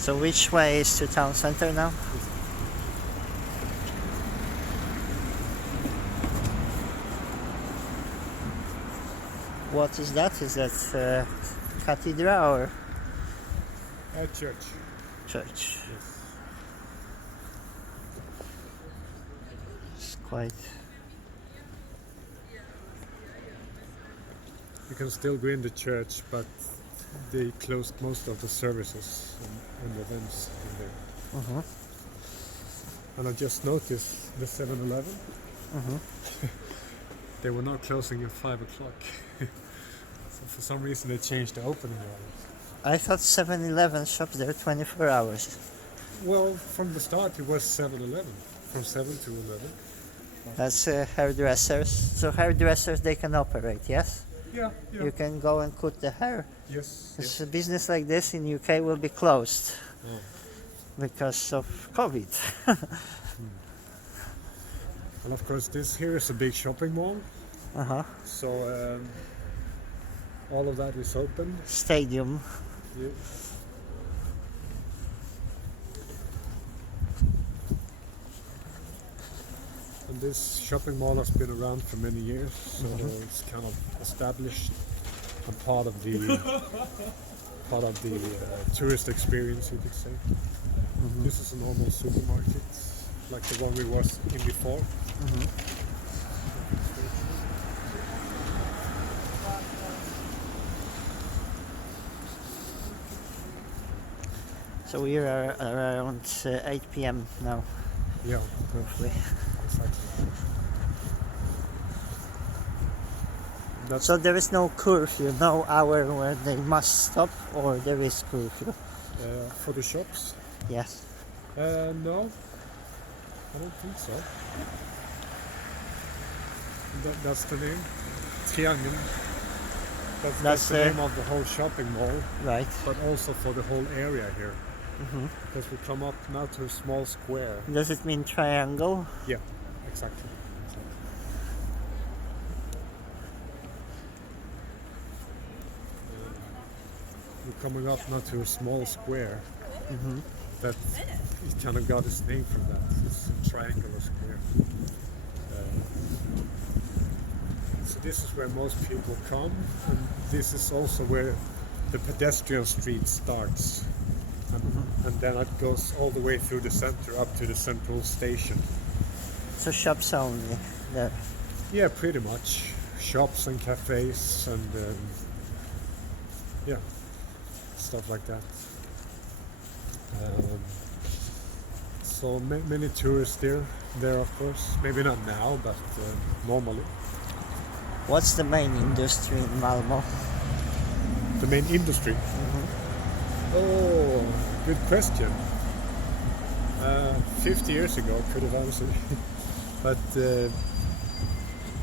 So which way is to town center now? What is that? Is that cathedral or Church. church? Yes. It's quite. You can still go in the church, but they closed most of the services and events in there. Uh-huh. And I just noticed the 7-Eleven. Uh-huh. They were now closing at 5 o'clock. So for some reason they changed the opening hours. I thought 7-Eleven shops there 24 hours. Well, from the start it was 7-Eleven, from 7 to 11. That's hairdressers. So hairdressers they can operate, yes? Yeah, yeah. You can go and cut the hair. Yes. A business like this in UK will be closed Oh. because of COVID. And of course this here is a big shopping mall. Uh-huh. So all of that is open. Stadium. Yeah. And this shopping mall has been around for many years, so it's kind of established and part of the tourist experience, you could say. This is a normal supermarket, like the one we was in before. So we are around 8 p.m. now, Yeah, roughly. exactly. That's So there is no curfew, no hour where they must stop, or there is curfew. for the shops. Yes. No, I don't think so. That's the name. Triangeln. That's the name of the whole shopping mall, Right. but also for the whole area here. Because we come up now to a small square. Does it mean triangle? Yeah, exactly. We're coming up now to a small square that it kind of got its name from that. It's a triangular square. So this is where most people come, and this is also where the pedestrian street starts. And then it goes all the way through the center up to the central station. So shops only there. Yeah, pretty much. Shops and cafes and yeah, stuff like that. So many tourists there of course. Maybe not now, but normally. What's the main industry in Malmo? The main industry? Oh, good question. 50 years ago, I could have answered. But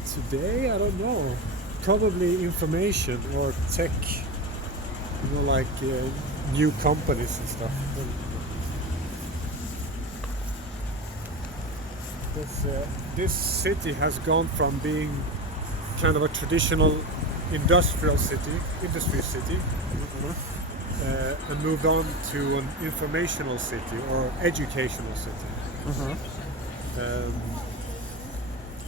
today, I don't know. Probably information or tech. You know, like new companies and stuff. This city has gone from being kind of a traditional industry city, and moved on to an informational city or educational city.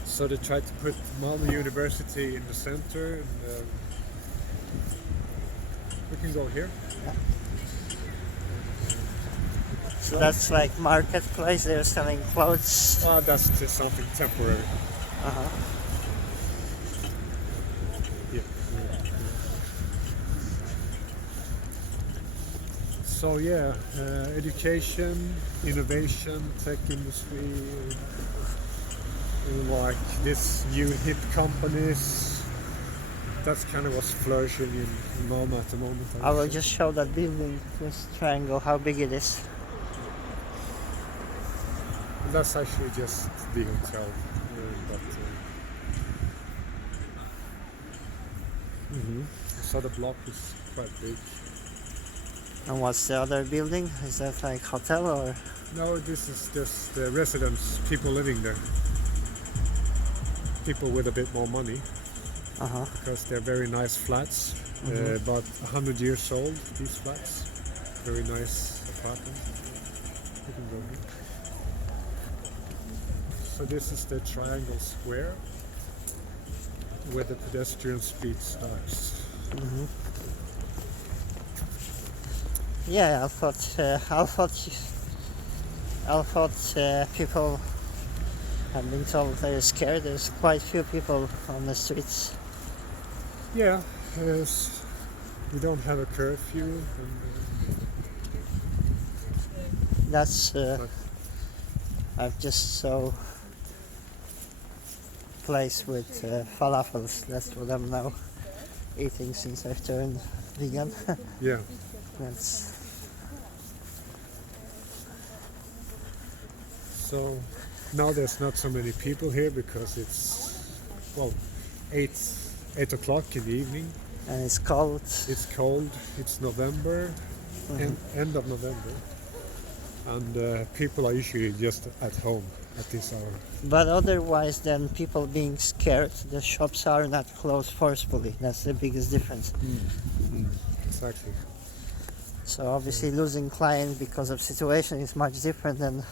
So they tried to put Malmo University in the center. And, we can go here. So that's like marketplace. They're selling clothes. That's just something temporary. Uh-huh. Yeah. So yeah, education, innovation, tech industry, like this new hip companies. That's kind of what's flourishing in Malmo at the moment. I will just show that building, this triangle, how big it is. That's actually just the hotel, but so the block is quite big. And what's the other building? Is that like hotel or? No, this is just the residents, people living there. People with a bit more money, Uh-huh. because they're very nice flats, about 100 years old, these flats. Very nice Faten. You can go here. So this is the triangle square where the pedestrian street starts. Yeah, I thought people have been told they're scared. There's quite few people on the streets. Yeah, we don't have a curfew, and That's but I've just saw place with falafels. That's what I'm now eating since I've turned vegan. yeah, That's so now there's not so many people here because it's well 8 o'clock in the evening. and it's cold. It's cold. It's November, end of November, and people are usually just at home at this hour. But otherwise than people being scared, the shops are not closed forcefully. That's the biggest difference. Exactly. So obviously losing clients because of situation is much different than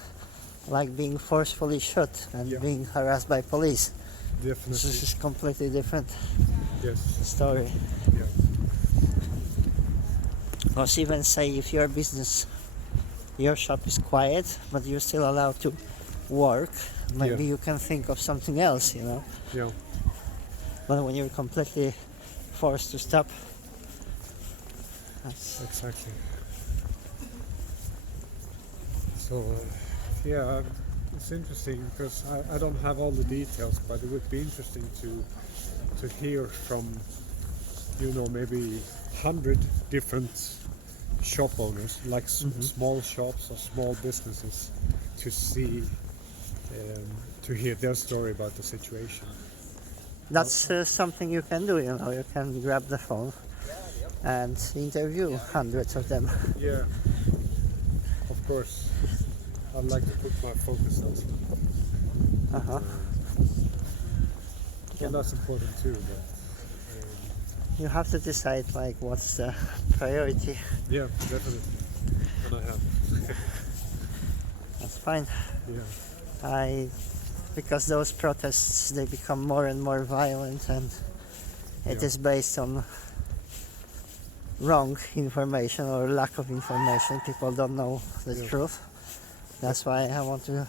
like being forcefully shot and Yeah. being harassed by police. Definitely. This is completely different Yes. story. Yeah. Because even say if your business, your shop is quiet, but you're still allowed to work, maybe Yeah. you can think of something else, Yeah. But when you're completely forced to stop, that's Exactly. So, yeah, it's interesting because I don't have all the details, but it would be interesting to hear from, maybe 100 different shop owners, like small shops or small businesses, to see, to hear their story about the situation. that's something you can do. You can grab the phone and interview hundreds of them. Yeah, of course. I'd like to put my focus elsewhere. Uh-huh. And that's important too, but You have to decide like what's the priority. yeah, definitely. And I have. That's fine. Yeah. Because those protests, they become more and more violent, and it Yeah. is based on wrong information or lack of information. People don't know the Yeah. truth. That's why I want to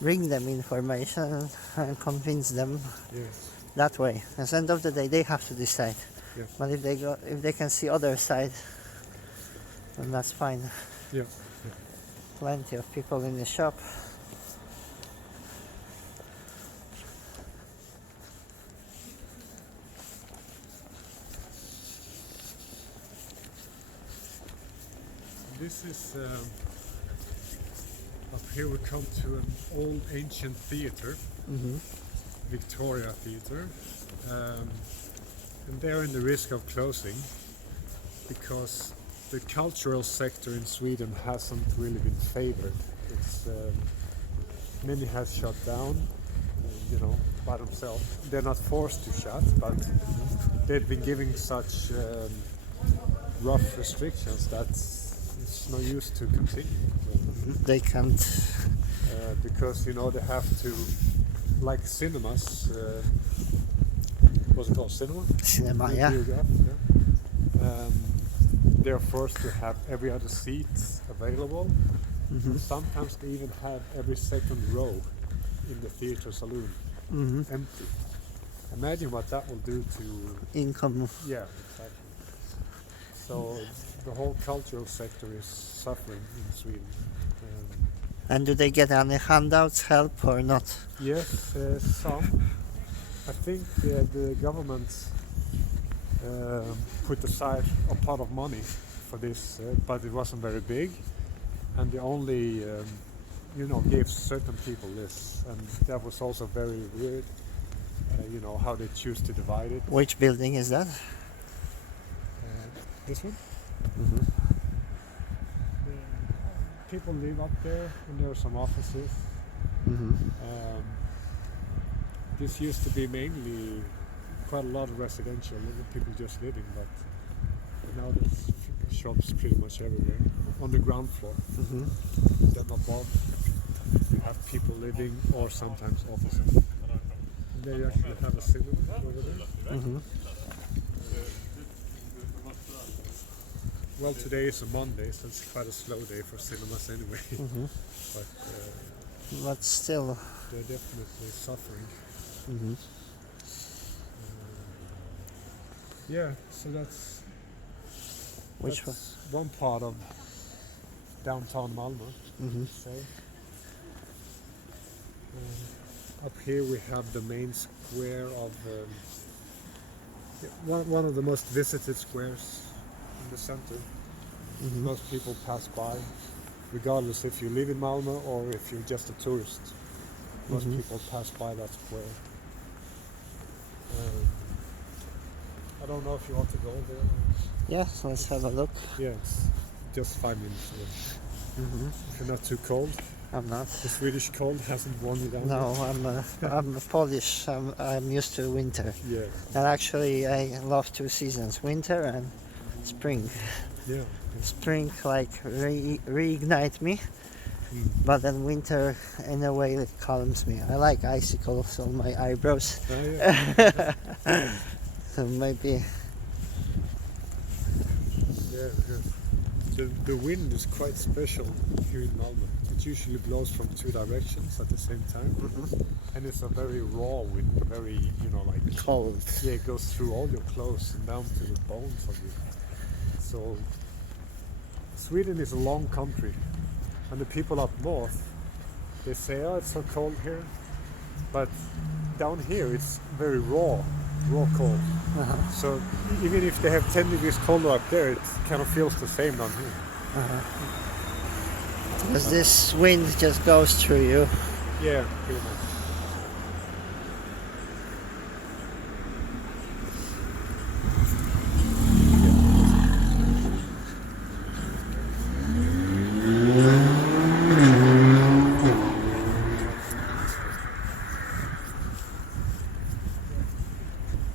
bring them information and convince them Yes. that way. At the end of the day, they have to decide. Yeah. But if they can see other side, then that's fine. Yeah. Plenty of people in the shop. This is up here. We come to an old ancient theater, Victoria Theater, and they're in the risk of closing because the cultural sector in Sweden hasn't really been favored. It's many has shut down, by themselves. They're not forced to shut, but they've been giving such rough restrictions that it's no use to continue. They can't. Because they have to, like cinemas. What's it called? Cinema, The yeah. Biograph, yeah. They're forced to have every other seat available. Sometimes they even have every second row in the theater saloon empty. Imagine what that will do to. Income. Yeah, exactly. So the whole cultural sector is suffering in Sweden. And do they get any handouts, help or not? Yes, some. I think the government put aside a pot of money for this, but it wasn't very big, and they only, gave certain people this, and that was also very weird. How they choose to divide it. Which building is that? This one. People live up there, and there are some offices. This used to be mainly quite a lot of residential, people just living, but now there's shops pretty much everywhere. on the ground floor. Mm-hmm. Then above, you have people living or sometimes offices. And there you actually have a cinema over there. Mm-hmm. Well, today is a Monday, so it's quite a slow day for cinemas anyway. Mm-hmm. But But still. they're definitely suffering. Mm-hmm. Yeah, so that's Which one? one part of downtown Malmo. Mm-hmm. Say. Up here we have the main square of one of the most visited squares in the center. Mm-hmm. Most people pass by, regardless if you live in Malmo or if you're just a tourist. Most Mhm. people pass by that square. I don't know if you want to go there. Yeah, so let's have a look. Yeah, it's just 5 minutes away. Mm-hmm. If you're not too cold. I'm not. The Swedish cold hasn't worn you down. No, I'm Polish. I'm used to winter. Yet. And actually, I love two seasons: winter and spring. Yeah. Spring reignite me, Mm. but then winter in a way it calms me. I like icicles on my eyebrows, Yeah. so maybe. Yeah, because the wind is quite special here in Malmo. It usually blows from two directions at the same time, and it's a very raw wind, very like Cold. yeah, it goes through all your clothes and down to the bones of you. So Sweden is a long country, and the people up north, they say, oh, it's so cold here, but down here it's very raw cold. Uh-huh. So even if they have 10 degrees colder up there, it kind of feels the same down here. Because this wind just goes through you. Yeah, pretty much.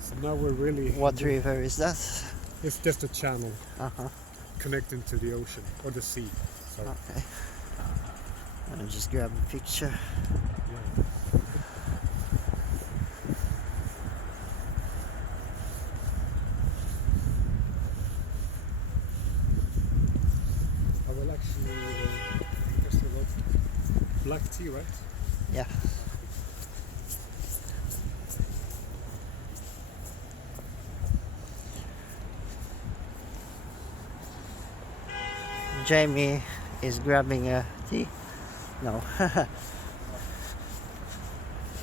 So now we're really... What river is that? It's just a channel Uh-huh. connecting to the ocean, or the sea. So, Okay. I'll just grab a picture. yeah. I will actually just a lot black tea, right? Yeah. Jamie is grabbing a tea. No.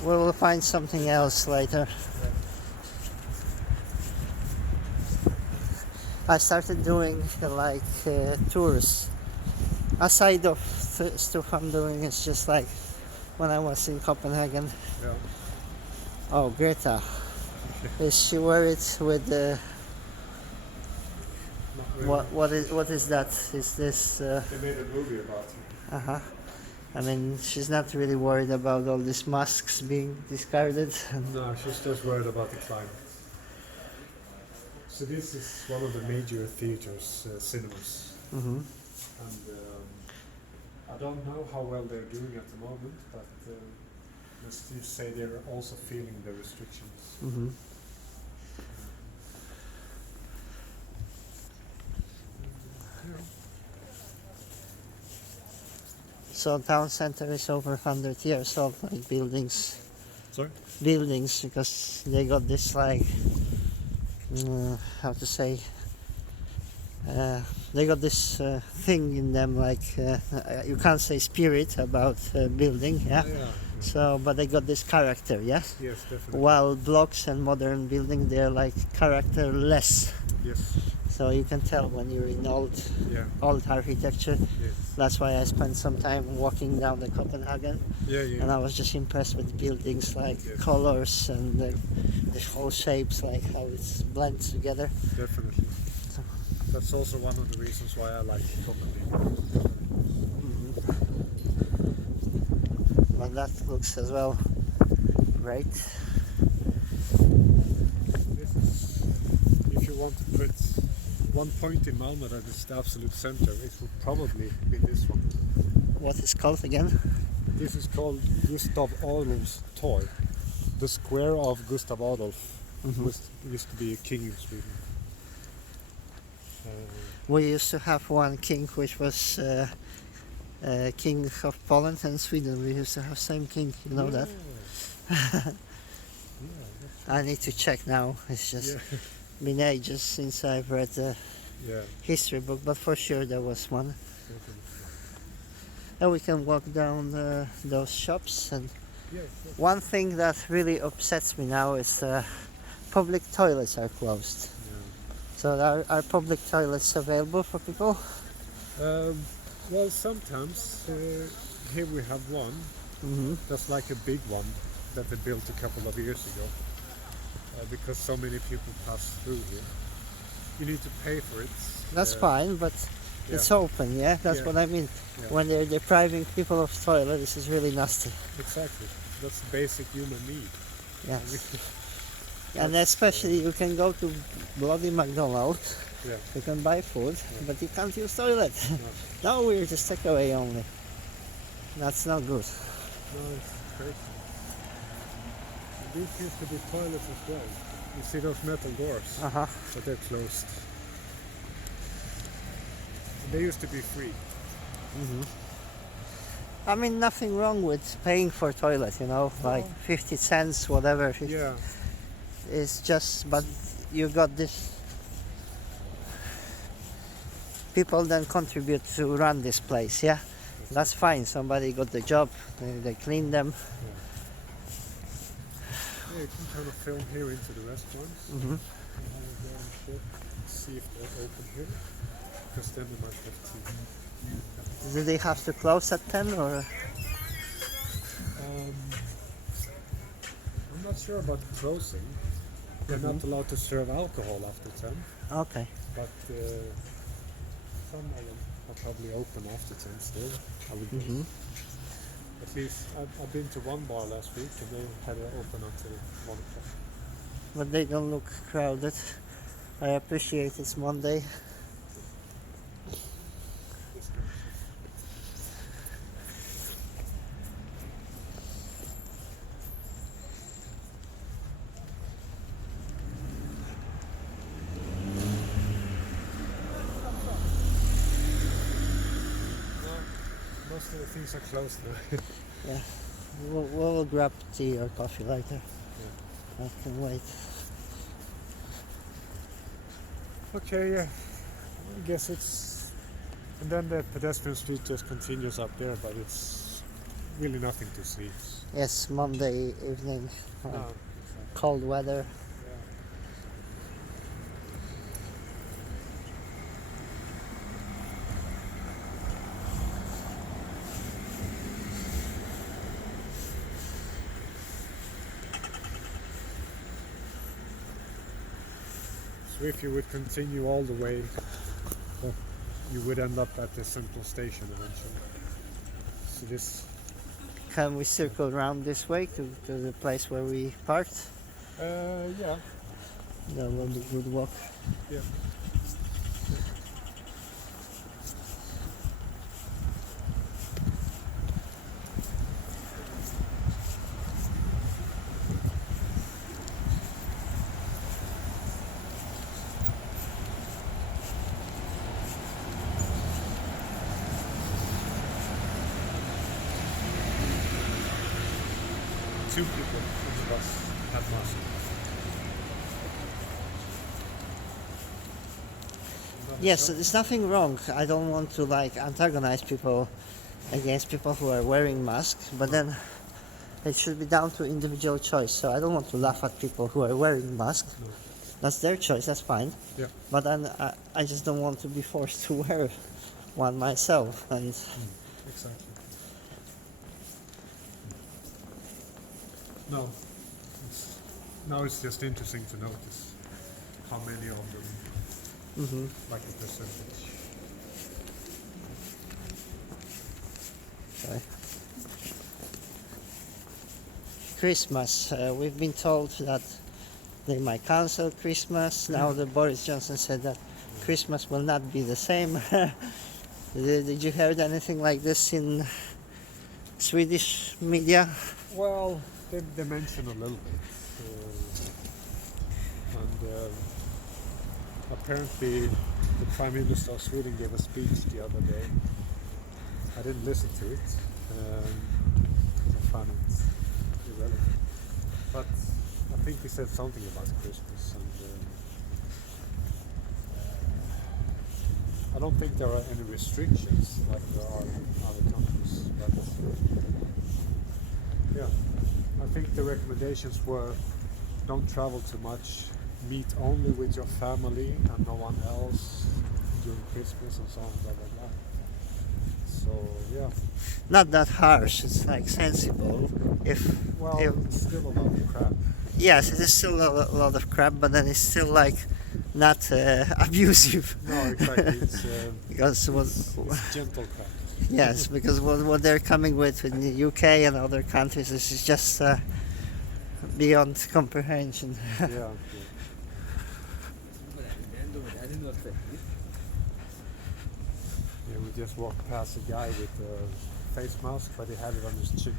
We will find something else later. I started doing tours. Aside of stuff I'm doing, it's just like when I was in Copenhagen. Yeah. Oh, Greta. Is she worried with the Not really. what is that? Is this They made a movie about it. uh-huh. I mean, she's not really worried about all these masks being discarded. No, she's just worried about the climate. So this is one of the major theaters, cinemas, Mm-hmm. and I don't know how well they're doing at the moment, but let's just say they're also feeling the restrictions. Mm-hmm. So town center is over 100 years old, like buildings, Sorry? because they got this how to say, they got this thing in them, you can't say spirit about building, yeah. So, but they got this character, yes. Yes, definitely. While blocks and modern building, they're like characterless. Yes. So you can tell when you're in Yeah. old architecture. Yes. That's why I spent some time walking down the Copenhagen, Yeah. Yeah. and I was just impressed with buildings, like Yes. colors and the whole shapes, like how it's blends together. Definitely. So- That's also one of the reasons why I like Copenhagen. But that looks as well great. This is if you want to put one point in Malmo that is the absolute center, it would probably be this one. What is called again? This is called Gustav Adolf's toy. The square of Gustav Adolf used to be a king in Sweden. We used to have one king which was king of Poland and Sweden. We used to have same king, you know that? I need to check now. It's just been ages since I've read the history book, but for sure there was one. And we can walk down those shops. And one thing that really upsets me now is public toilets are closed. So are public toilets available for people? Well, sometimes here we have one. That's like a big one that they built a couple of years ago. Because so many people pass through here. You need to pay for it. That's fine, but it's open, yeah? That's what I mean. When they're depriving people of toilet, this is really nasty. Exactly. That's basic human need. Yes. And especially you can go to bloody McDonald's, you can buy food, but you can't use toilet. Now we're just takeaway only. That's not good. No, it's crazy. These used to be toilets as well. You see those metal doors, but they're closed. They used to be free. I mean, nothing wrong with paying for toilet, you know, like 50 cents, whatever. It's just, but you got this. People then contribute to run this place, yeah? That's fine. Somebody got the job, they clean them. Yeah, you can kind of film here into the restaurants. See if they're open here. Because then we might have to. Do they have to close at 10 or? I'm not sure about closing. They're not allowed to serve alcohol after 10. Okay. But some of them are probably open after 10 still, I would guess. At least I've been to one bar last week and they had it open until 1 o'clock. But they don't look crowded. I appreciate it's Monday. Most of the things are closed now. Yeah, we'll grab tea or coffee later. I can wait. Okay, I guess it's... And then the pedestrian street just continues up there, but it's really nothing to see. Yes, Monday evening, cold weather. So if you would continue all the way, you would end up at the central station eventually. So this... Can we circle around this way to the place where we parked? Yeah. That will be a good walk. Yeah. Two people in the bus have masks. Yes, there's nothing wrong. I don't want to like antagonize people against people who are wearing masks, but then it should be down to individual choice. So I don't want to laugh at people who are wearing masks. No. That's their choice, that's fine. Yeah. But then I just don't want to be forced to wear one myself. And Exactly. No. Now it's just interesting to notice how many of them, like a percentage. okay. Christmas, we've been told that they might cancel Christmas. Now the Boris Johnson said that Christmas will not be the same. Did you heard anything like this in Swedish media? Well, they mention a little bit. And apparently the Prime Minister of Sweden gave a speech the other day. I didn't listen to it. I found it irrelevant. But I think he said something about Christmas. And I don't think there are any restrictions like there are in other countries. But yeah, I think the recommendations were don't travel too much, meet only with your family and no one else during Christmas and so on, blah blah blah. So yeah, Not that harsh. It's like sensible. well, if it's still a lot of crap. Yes, it is still a lot of crap, but then it's still like not abusive. No, exactly. It's, Because it's gentle crap. yes, because what they're coming with in the UK and other countries is just beyond comprehension. Yeah. Yeah, we just walked past a guy with a face mask, but he had it on his chin.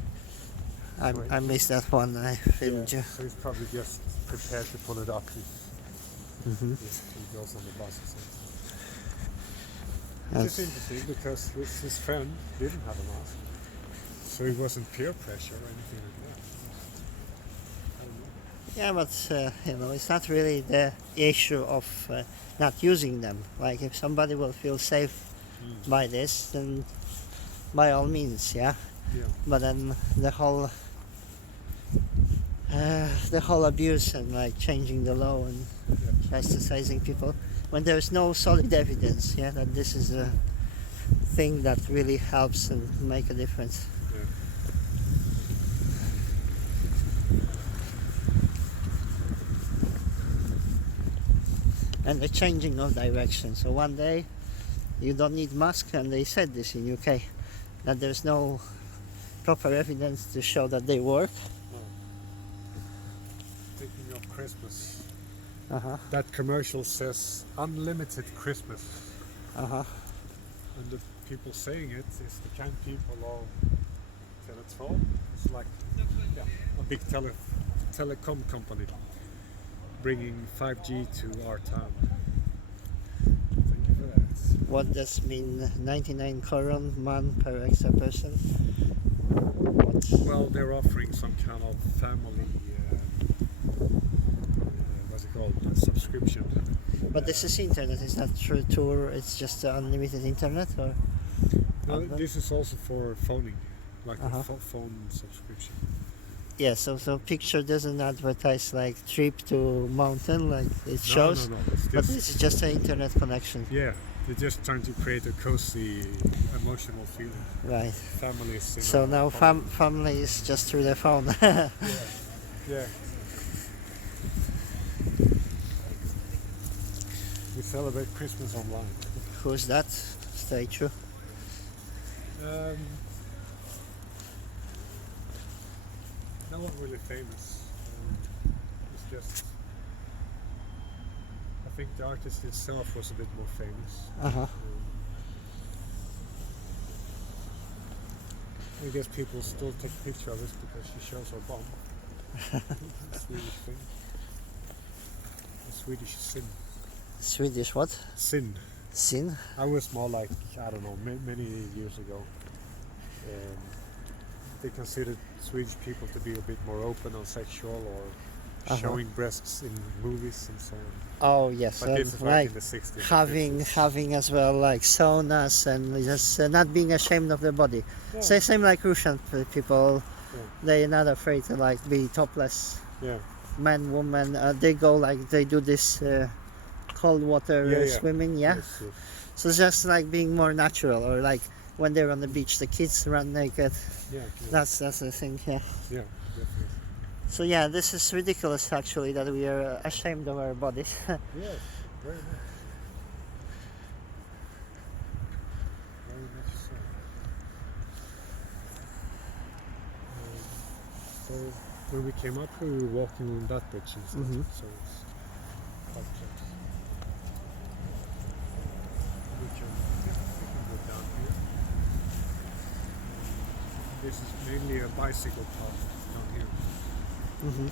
I missed that one. I filmed you. So he's probably just prepared to pull it up if Hmm. he goes on the bus or something. Yes. It's interesting because his friend didn't have a mask, so it wasn't peer pressure or anything like that. I don't know. Yeah, but it's not really the issue of not using them. Like if somebody will feel safe by this, then by all means, yeah. Yeah. But then the whole abuse and like changing the law and chastising people when there's no solid evidence, yeah, that this is a thing that really helps and make a difference. Yeah. And the changing of direction. So one day you don't need masks, and they said this in UK, that there's no proper evidence to show that they work. Speaking of Christmas, Uh-huh. that commercial says unlimited Christmas. Uh-huh. And the people saying it is the kind people of Tele2. It's like a big telecom company bringing 5G to our town. Thank you for that. What does mean 99 koron man per extra person? What? Well, they're offering some kind of family, what's it called, subscription. But this is internet, it's not through tour, it's just unlimited internet, or? No, this is also for phoning, like Uh-huh. a phone subscription. Yeah, so picture doesn't advertise like trip to mountain like it shows, No, it's but just, this is just an internet connection. yeah, they're just trying to create a cozy, emotional feeling. Right. Families. In So a now phone. family is just through their phone. Yeah. We celebrate Christmas online. Who's that statue? No one really famous. It's just. I think the artist itself was a bit more famous. Uh-huh. I guess people still take a picture of it because she shows her bum. Swedish thing. The Swedish sin. Swedish what? Sin. Sin? I was more like, I don't know, many years ago. They considered Swedish people to be a bit more open or sexual or showing breasts in movies and so on. Oh yes, But this is like like in the 60s. having as well like saunas and just not being ashamed of their body. Yeah. Same like Russian people, Yeah. they're not afraid to like be topless. Yeah. Man, woman, they go like they do this cold water swimming, yeah. Yes, yes. So it's just like being more natural, or like when they're on the beach, the kids run naked. Yeah. That's the thing, yeah. Yeah, definitely. So yeah, this is ridiculous actually that we are ashamed of our bodies. Yes, very much. Very much so. So when we came up here, we were walking on that bridge instead. Mhm. So it's quite close. this is mainly a bicycle path down here. Hmm.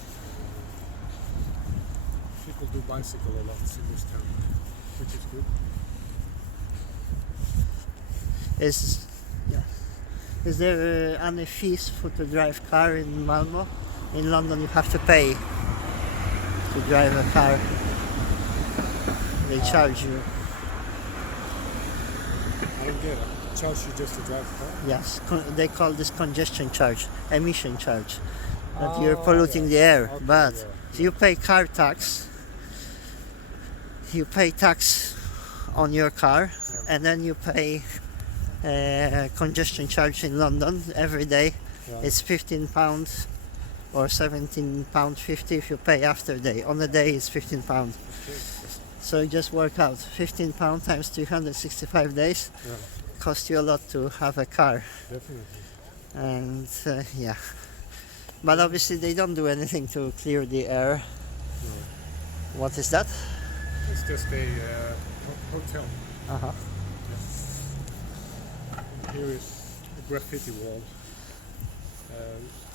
People do bicycle a lot in this town, which is good. Is yeah. Is there any fees for to drive car in Malmo? In London, you have to pay to drive a car. They charge you. I don't get it. Charge you just to drive the car? Yes, they call this congestion charge, emission charge. That you're polluting yeah. the air. Okay, But yeah, so you pay car tax. You pay tax on your car, Yeah. and then you pay congestion charge in London every day. Yeah. It's £15 or £17.50 if you pay after day. On the day it's £15. Okay. So you just work out £15 times 365 days. Yeah, Cost you a lot to have a car, definitely. and yeah. But obviously they don't do anything to clear the air. Yeah. What is that? It's just a hotel. Uh-huh. Here is a graffiti wall.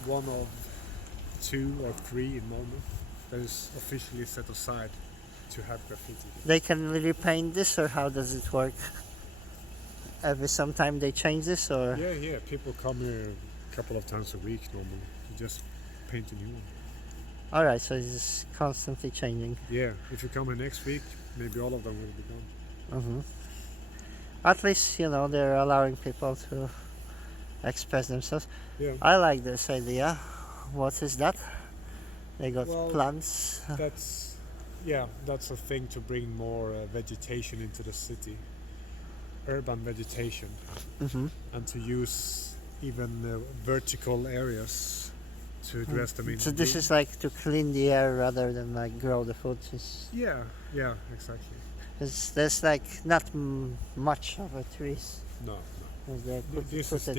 One of 2 or 3 in Malmo that is officially set aside to have graffiti. They can repaint this, or how does it work? Every sometime they change this, or Yeah. People come here a couple of times a week normally to just paint a new one. all right. So it's constantly changing. Yeah, if you come here next week, maybe all of them will be gone. Hmm. At least they're allowing people to express themselves. Yeah, I like this idea. What is that? They got Well, plants. that's a thing to bring more vegetation into the city, urban vegetation, Hmm. and to use even vertical areas to address them in. So this is like to clean the air rather than like grow the food. Yeah, exactly. There's like not much of a trees. No. As they This put is it.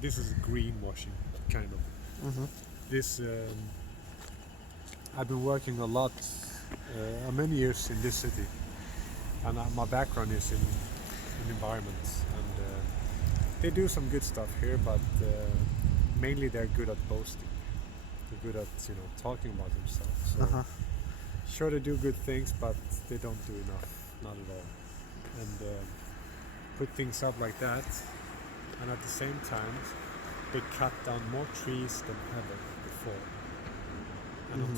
this is greenwashing, kind of. Hmm. This I've been working a lot, many years in this city, and my background is in environment, and they do some good stuff here, but mainly they're good at boasting. They're good at talking about themselves. So Uh-huh. sure, they do good things, but they don't do enough, not at all, and put things up like that, and at the same time they cut down more trees than ever before. And on